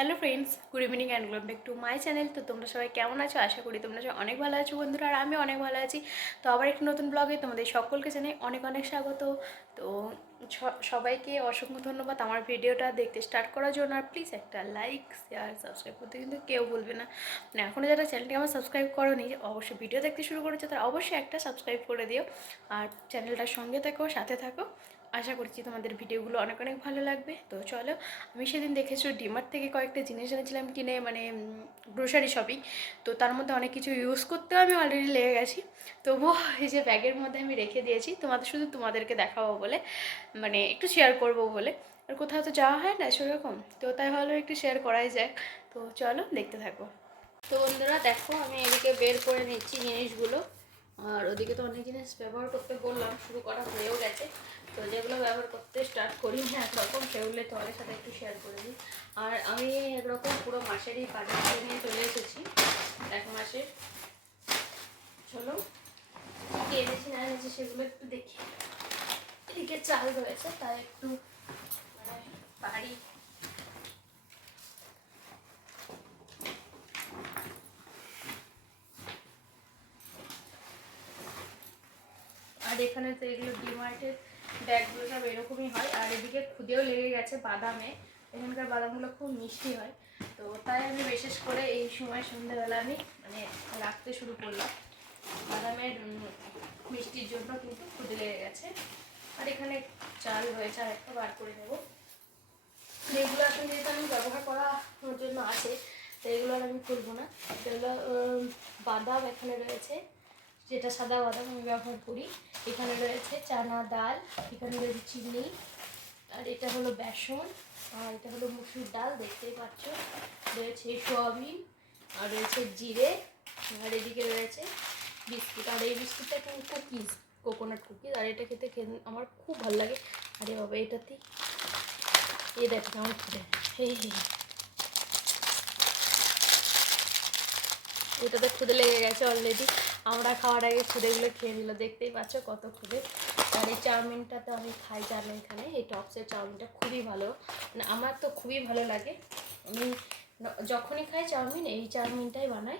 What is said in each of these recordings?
Hello friends, good evening and welcome back to my channel. তো তোমরা সবাই কেমন আছো? আশা করি তোমরা সবাই অনেক ভালো আছো বন্ধুরা, আর আমি অনেক ভালো আছি। তো আবার একটি নতুন ব্লগে তোমাদের সকলকে জানাই অনেক অনেক স্বাগত। তো সবাইকে অসংখ্য ধন্যবাদ আমার ভিডিওটা দেখতে স্টার্ট করার জন্য। আর প্লিজ একটা লাইক, শেয়ার, সাবস্ক্রাইব করতে কিন্তু কেউ বলবে না। মানে এখনও যারা চ্যানেলটি আমার সাবস্ক্রাইব করোনি, অবশ্যই ভিডিও দেখতে শুরু করেছো তারা অবশ্যই একটা সাবস্ক্রাইব করে দিও। আর চ্যানেলটার সঙ্গে থাকো, সাথে থাকো। আশা করছি তোমাদের ভিডিওগুলো অনেক অনেক ভালো লাগবে। তো চলো, আমি সেদিন দেখেছো ডিমার্ট থেকে কয়েকটা জিনিস এনেছিলাম কিনে, মানে গ্রোসারি শপিং। তো তার মধ্যে অনেক কিছু ইউজ করতেও আমি অলরেডি লেগে গেছি। তবুও এই যে ব্যাগের মধ্যে আমি রেখে দিয়েছি তোমাদেরকে দেখাবো বলে, মানে একটু শেয়ার করব বলে। আর কোথাও তো যাওয়া হয় না সেরকম, তো তাই ভালো একটু শেয়ার করাই যাক। তো চলো দেখতে থাকো। তো বন্ধুরা দেখো, আমি এদিকে বের করে নিচ্ছি জিনিসগুলো, আর ওদিকে তো অনেক জিনিস ব্যবহার করতে বললাম, শুরু করা হয়েও গেছে। তো যেগুলো ব্যবহার করতে স্টার্ট করি না একরকম, সেগুলো তোমাদের সাথে একটু শেয়ার করে দিই। আর আমি একরকম পুরো মাসেরই বাজার নিয়ে চলে এসেছি, এক মাসের। চলো কী এনেছি না এনেছি সেগুলো একটু দেখি। এদিকে চাল রয়েছে, তাই একটু মানে বাড়ি। আর এখানে তো এগুলো ডিমার্টের ব্যাগগুলো সব এরকমই হয়। আর এদিকে খুদেও লেগে গেছে বাদামে, এখানকার বাদামগুলো খুব মিষ্টি হয়। তো তাই আমি বিশেষ করে এই সময় সন্ধ্যাবেলা আমি মানে রাখতে শুরু করলাম বাদামের মিষ্টির জন্য, কিন্তু খুদে লেগে গেছে। আর এখানে চাল রয়েছে, আর একটা বার করে নেব। এগুলো এখন যেহেতু আমি ব্যবহার করার জন্য আছে, তো এগুলো আর আমি খুলবো না। এগুলো বাদাম এখানে রয়েছে, যেটা সাদা বাদাম আমি ব্যবহার করি। এখানে রয়েছে চানা ডাল, এখানে রয়েছে চিনি, আর এটা হলো বেসন, আর এটা হলো মুসুর ডাল, দেখতেই পাচ্ছ। রয়েছে সোয়াবিন, আর রয়েছে জিরে, আর এদিকে রয়েছে বিস্কুট। আর এই বিস্কুটটা কিন্তু কুকিজ, কোকোনাট কুকিজ। আর এটা খেতে আমার খুব ভালো লাগে। আরে বাবা, এটাতেই এই দেখো কেমন খেতে, এটাতে খুদে লেগে গেছে অলরেডি। আমরা খাওয়ার আগে খুদেগুলো খেয়ে নিল, দেখতেই পাচ্ছ কত খুদে। আর এই চাউমিনটা তো আমি খাই জানো, এখানে এই টপসের চাউমিনটা খুবই ভালো, মানে আমার তো খুবই ভালো লাগে। আমি যখনই খাই চাউমিন, এই চাউমিনটাই বানাই।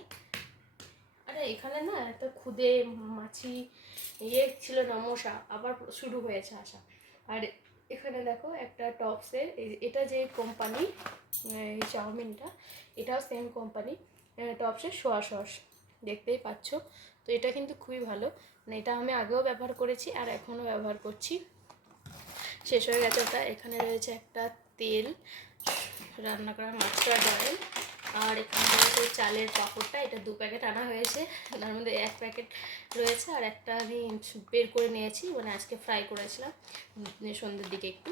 আরে এখানে না এত খুদে মাছি ইয়ে ছিল না, মশা আবার শুরু হয়েছে আসা। আর এখানে দেখো একটা টপসের, এটা যে কোম্পানি এই চাউমিনটা, এটাও সেম কোম্পানি, টপসের সোয়া সস, দেখতেই পাচ্ছ। তো এটা কিন্তু খুবই ভালো, মানে এটা আমি আগেও ব্যবহার করেছি আর এখনও ব্যবহার করছি। শেষ হয়ে গেছে ওটা। এখানে রয়েছে একটা তেল, রান্না করা মাস্টার্ড অয়েল। আর এখানে রয়েছে চালের পাঁপড়টা, এটা 2 প্যাকেট আনা হয়েছে, তার মধ্যে 1 প্যাকেট রয়েছে আর একটা আমি বের করে নিয়েছি, মানে আজকে ফ্রাই করেছিলাম সন্ধ্যের দিকে একটু।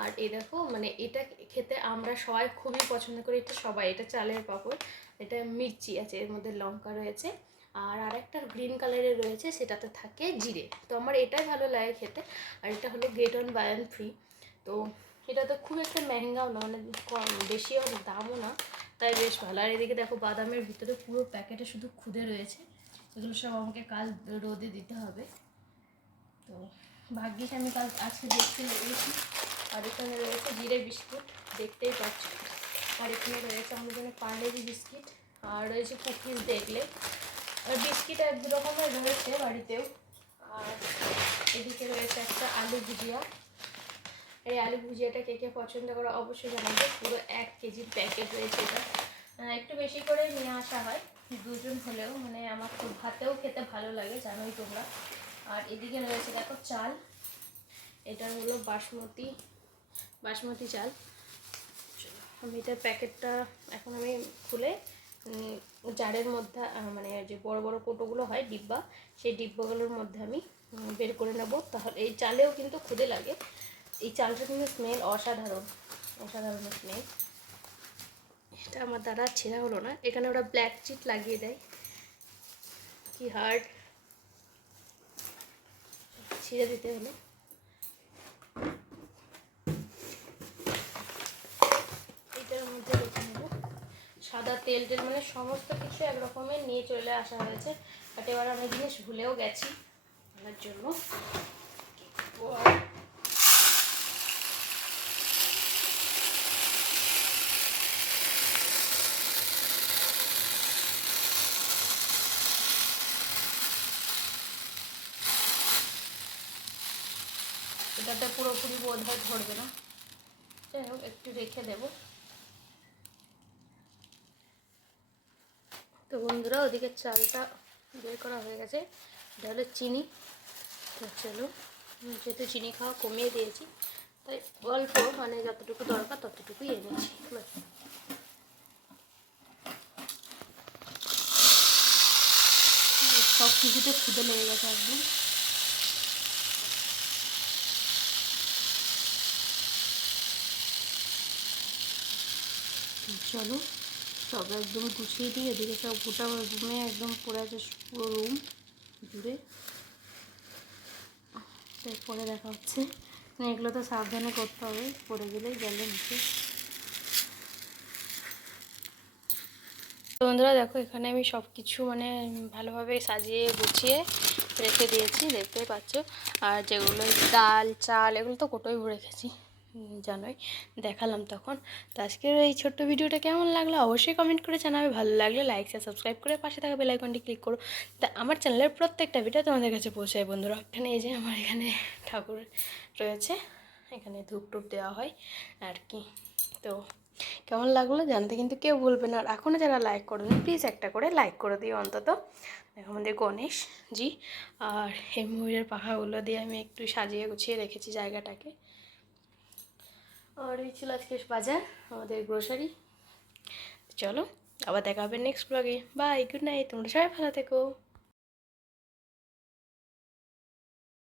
আর এই দেখো, মানে এটা খেতে আমরা সবাই খুবই পছন্দ করি, এটা সবাই, এটা চালের পাঁপড়। এটা মির্চি আছে, এর মধ্যে লঙ্কা রয়েছে, আর আরেকটা গ্রিন কালারের রয়েছে, সেটাতে থাকে জিরে। তো আমার এটাই ভালো লাগে খেতে। আর এটা হলো get one buy and free. তো এটা তো খুব একটা মেহেঙ্গাও না, মানে কম বেশিও দামও না, তাই বেশ ভালো। আর এদিকে দেখো বাদামের ভিতরে পুরো প্যাকেটে শুধু খুদে রয়েছে, এগুলো সব আমাকে কাল রোদে দিতে হবে। তো ভাগ্যিস আমি আজকে দেখতে লেগেছি। আর এখানে রয়েছে জিরে বিস্কুট, দেখতেই পাচ্ছ। আর এখানে রয়েছে আমাদের জন্য পার্লেজি বিস্কিট, আর রয়েছে কুকিজ দেখলে। আর বিস্কিট 1-2 রকমের রয়েছে বাড়িতেও। আর এদিকে রয়েছে একটা আলু ভুজিয়া। এই আলু ভুজিয়াটা কে কে পছন্দ করো অবশ্যই জানাবে। পুরো 1 কেজির প্যাকেট রয়েছে এটা, একটু বেশি করে নিয়ে আসা হয় 2 জন হলেও, মানে আমার খুব ভাতেও খেতে ভালো লাগে জানোই তোমরা। আর এদিকে রয়েছে দেখো চাল, এটা হলো বাসমতি চাল। আমি এটার প্যাকেটটা এখন আমি খুলে জারের মধ্যে, মানে যে বড় বড় কোটোগুলো হয় ডিব্বা, সেই ডিব্বাগুলোর মধ্যে আমি বের করে নেব। তাহলে এই চালেও কিন্তু খুদে লাগে, এই চালটা কিন্তু স্মেল অসাধারণ, অসাধারণ স্মেল। এটা আমার দ্বারা ছেঁড়া হলো না, এখানে ওরা ব্ল্যাক চিট লাগিয়ে দেয়, কি হার্ড, ছিঁড়ে দিতে হলো। এটার মধ্যে রেখে নেব সাদা তেল, মানে সমস্ত কিছু একরকমের নিয়ে চলে আসা হয়েছে। বাট এবার আমি জিনিস ভুলেও গেছি আনার জন্য। এটাতে পুরোপুরি বোধ হয় ধরবে না, যাই হোক একটু রেখে দেবো। তো বন্ধুরা ওদিকে চালটা বের করা হয়ে গেছে, এটা হলো চিনি। তো চলো, যেহেতু চিনি খাওয়া কমিয়ে দিয়েছি তাই অল্প মানে যতটুকু দরকার ততটুকুই এনেছি। সব কিছুতে খুদে লেগে গেছে একদম। চলো সব একদম গুছিয়ে দিই, এদিকে সব গোটা রুমে একদম পড়ে আছে পুরো রুম জুড়ে। পরে দেখা হচ্ছে, এগুলো তো সাবধানে করতে হবে, পড়ে গেলেই গেলে নিচে। বন্ধুরা দেখো এখানে আমি সব কিছু মানে ভালোভাবে সাজিয়ে গুছিয়ে রেখে দিয়েছি, দেখতেই পাচ্ছ। আর যেগুলো ডাল চাল এগুলো তো কোটোই ভরে রেখেছি, জানোই, দেখালাম তখন। তো আজকের এই ছোট্ট ভিডিওটা কেমন লাগলো অবশ্যই কমেন্ট করে জানাবে। ভালো লাগলে লাইক শেয়ার সাবস্ক্রাইব করে পাশে থাকা বেল আইকনটি ক্লিক করো, তা আমার চ্যানেলের প্রত্যেকটা ভিডিও তোমাদের কাছে পৌঁছায় বন্ধুরা। এখানে এই যে আমার এখানে ঠাকুর রয়েছে, এখানে ধূপ টুপ দেওয়া হয় আর কি। তো কেমন লাগলো জানতে কিন্তু কেউ বলবে না। আর এখনও যারা লাইক করোনি প্লিজ একটা করে লাইক করে দিও অন্তত। দেখো আমাদের গণেশ জি, আর এই ময়ূরের পাখাগুলো দিয়ে আমি একটু সাজিয়ে গুছিয়ে রেখেছি জায়গাটাকে। আর এই ছিল আজকে বাজার, আমাদের গ্রোসারি। চলো আবার দেখা হবে নেক্সট ব্লগে। বাই, গুড নাইট, তোমরা সবাই ভালো থেকো।